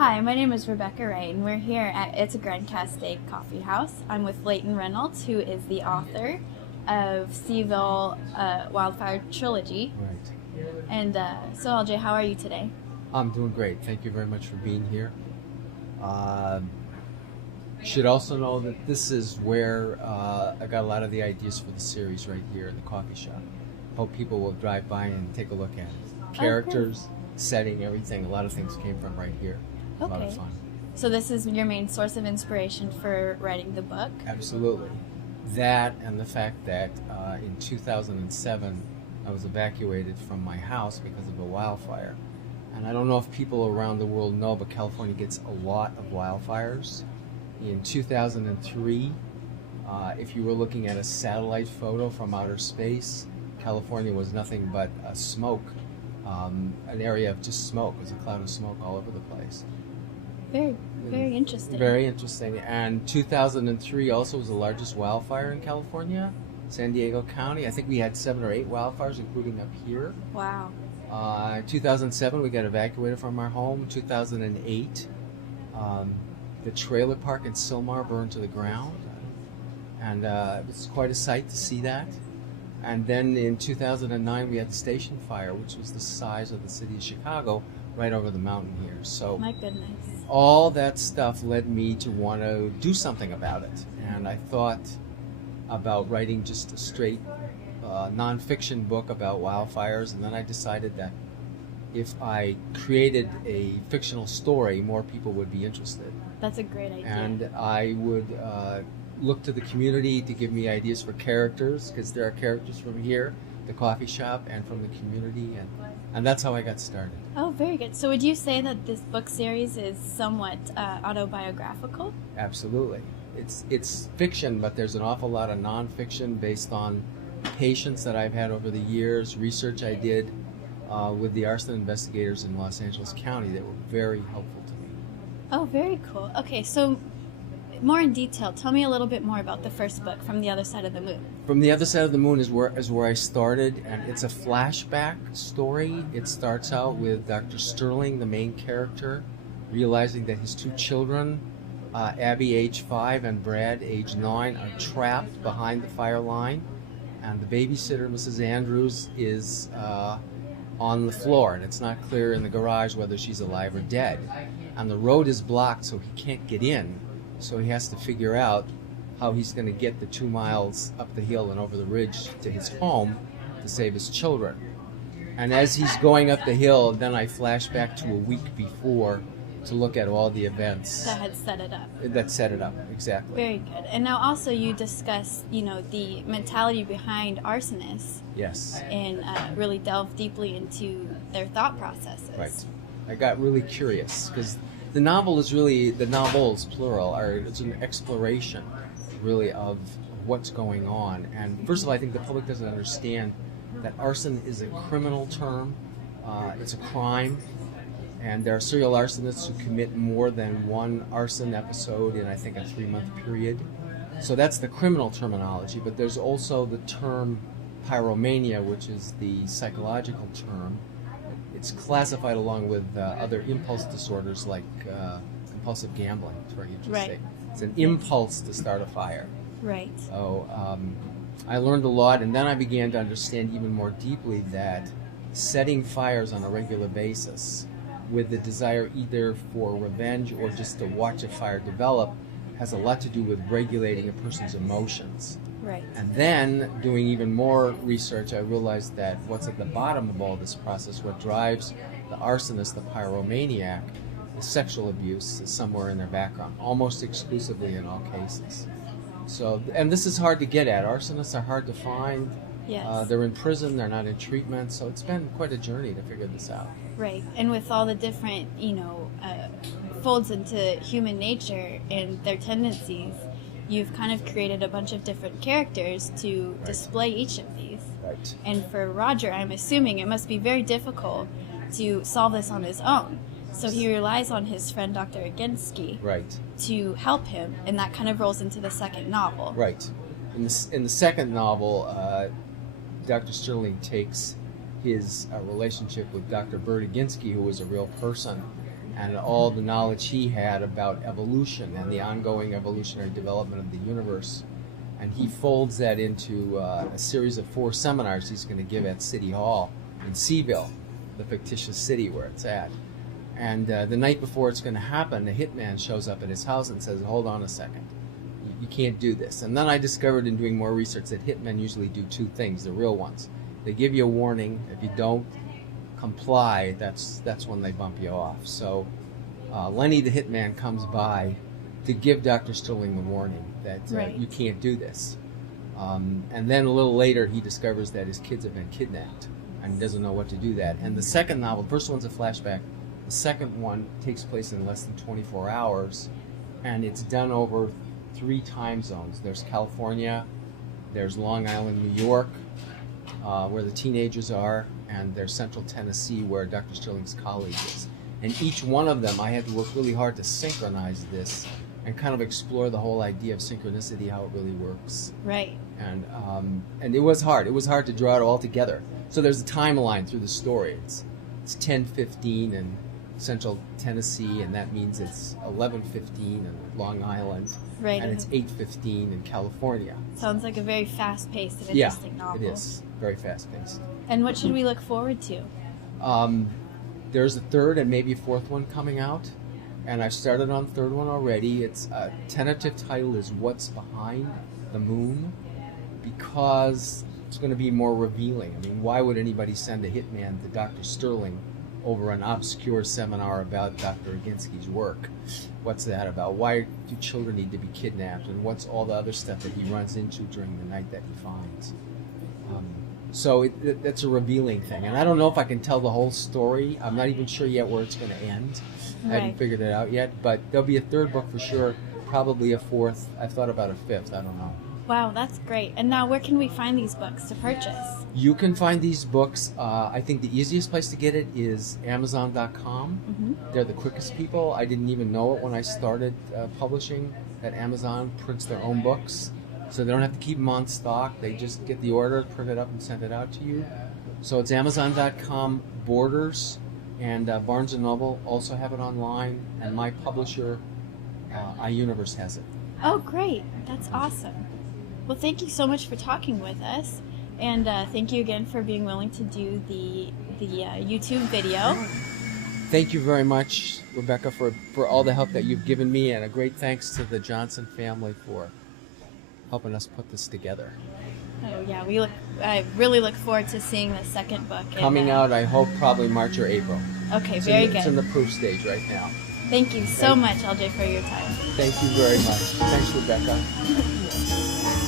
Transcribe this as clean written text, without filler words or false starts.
Hi, my name is Rebecca Wright, and we're here at It's a Grand Cascade Coffee House. I'm with Leighton Reynolds, who is the author of Seaville Wildfire Trilogy. Right. And so, LJ, how are you today? I'm doing great. Thank you very much for being here. Should also know that this is where I got a lot of the ideas for the series right here in the coffee shop. Hope people will drive by and take a look at it. Characters, setting, everything. A lot of things came from right here. A lot of fun. So this is your main source of inspiration for writing the book? Absolutely. That and the fact that in 2007 I was evacuated from my house because of a wildfire. And I don't know if people around the world know, but California gets a lot of wildfires. In 2003, if you were looking at a satellite photo from outer space, California was nothing but a smoke, an area of just smoke. It was a cloud of smoke all over the place. Very interesting. Very interesting. And 2003 also was the largest wildfire in California, San Diego County. I think we had 7 or 8 wildfires, including up here. Wow. 2007, we got evacuated from our home. 2008, the trailer park in Sylmar burned to the ground. And it was quite a sight to see that. And then in 2009, we had the station fire, which was the size of the city of Chicago, right over the mountain here. So my goodness. All that stuff led me to want to do something about it. And I thought about writing just a straight nonfiction book about wildfires, and then I decided that if I created a fictional story, more people would be interested. That's a great idea. And I would look to the community to give me ideas for characters, because there are characters from here, the coffee shop, and from the community, and that's how I got started. Oh, very good. So would you say that this book series is somewhat autobiographical? Absolutely. It's fiction, but there's an awful lot of nonfiction based on patients that I've had over the years, research I did with the arson investigators in Los Angeles County that were very helpful to me. Oh, very cool. Okay, so more in detail, tell me a little bit more about the first book, From the Other Side of the Moon. From the Other Side of the Moon is where I started, and it's a flashback story. It starts out with Dr. Sterling, the main character, realizing that his 2 children, Abby, age 5, and Brad, age 9, are trapped behind the fire line, and the babysitter, Mrs. Andrews, is on the floor, and it's not clear in the garage whether she's alive or dead. And the road is blocked, so he can't get in. So he has to figure out how he's going to get the 2 miles up the hill and over the ridge to his home to save his children. And as he's going up the hill, then I flash back to a week before to look at all the events that had set it up. That set it up, exactly. Very good. And now also you discuss, the mentality behind arsonists. Yes. And really delve deeply into their thought processes. Right. I got really curious because the novels, plural, it's an exploration, really, of what's going on. And first of all, I think the public doesn't understand that arson is a criminal term. It's a crime. And there are serial arsonists who commit more than one arson episode in, I think, a 3-month period. So that's the criminal terminology. But there's also the term pyromania, which is the psychological term. It's classified along with other impulse disorders like compulsive gambling. It's very interesting. Right. It's an impulse to start a fire. Right. So I learned a lot, and then I began to understand even more deeply that setting fires on a regular basis with the desire either for revenge or just to watch a fire develop has a lot to do with regulating a person's emotions. Right. And then, doing even more research, I realized that what's at the bottom of all this process, what drives the arsonist, the pyromaniac, the sexual abuse is somewhere in their background, almost exclusively in all cases. So, and this is hard to get at. Arsonists are hard to find. Yes. They're in prison, they're not in treatment, so it's been quite a journey to figure this out. Right. And with all the different, folds into human nature and their tendencies, you've kind of created a bunch of different characters to display each of these. Right. And for Roger, I'm assuming it must be very difficult to solve this on his own. So he relies on his friend Dr. Aginsky to help him, and that kind of rolls into the second novel. Right. In the second novel, Dr. Sterling takes his relationship with Dr. Bert Aginsky, who was a real person, and all the knowledge he had about evolution and the ongoing evolutionary development of the universe. And he folds that into a series of 4 seminars he's going to give at City Hall in Seaville, the fictitious city where it's at. And the night before it's going to happen, the hitman shows up at his house and says, hold on a second, you can't do this. And then I discovered in doing more research that hitmen usually do 2 things, the real ones. They give you a warning. If you don't comply, that's when they bump you off. So Lenny the hitman comes by to give Dr. Sterling the warning that you can't do this. And then a little later he discovers that his kids have been kidnapped and he doesn't know what to do that. And the second novel, the first one's a flashback, the second one takes place in less than 24 hours, and it's done over 3 time zones. There's California, there's Long Island, New York, where the teenagers are, and there's Central Tennessee, where Dr. Sterling's colleague is. And each one of them, I had to work really hard to synchronize this and kind of explore the whole idea of synchronicity, how it really works. Right. And it was hard. It was hard to draw it all together. So there's a timeline through the story. It's 10:15 in Central Tennessee, and that means it's 11:15 in Long Island, right, and it's 8:15 in California. Sounds like a very fast-paced and interesting novel. Yeah, it is. Very fast-paced. And what should we look forward to? There's a 3rd and maybe a 4th one coming out, and I've started on the 3rd one already. Its tentative title is What's Behind the Moon, because it's going to be more revealing. I mean, why would anybody send a hitman to Dr. Sterling over an obscure seminar about Dr. Oginski's work? What's that about? Why do children need to be kidnapped? And what's all the other stuff that he runs into during the night that he finds? So it's a revealing thing. And I don't know if I can tell the whole story. I'm not even sure yet where it's going to end. Right. I haven't figured it out yet. But there'll be a 3rd book for sure, probably a 4th. I've thought about a 5th. I don't know. Wow, that's great. And now where can we find these books to purchase? You can find these books. I think the easiest place to get it is Amazon.com. Mm-hmm. They're the quickest people. I didn't even know it when I started publishing, that Amazon prints their own books. So they don't have to keep them on stock. They just get the order, print it up, and send it out to you. So it's Amazon.com, Borders, and Barnes & Noble also have it online. And my publisher, iUniverse, has it. Oh, great. That's awesome. Well, thank you so much for talking with us. And thank you again for being willing to do the YouTube video. Thank you very much, Rebecca, for all the help that you've given me, and a great thanks to the Johnson family for helping us put this together. Oh yeah, I really look forward to seeing the 2nd book. Coming out, I hope, probably March or April. Okay, very good. It's in the proof stage right now. Thank you so much, LJ, for your time. Thank you very much. Thanks, Rebecca.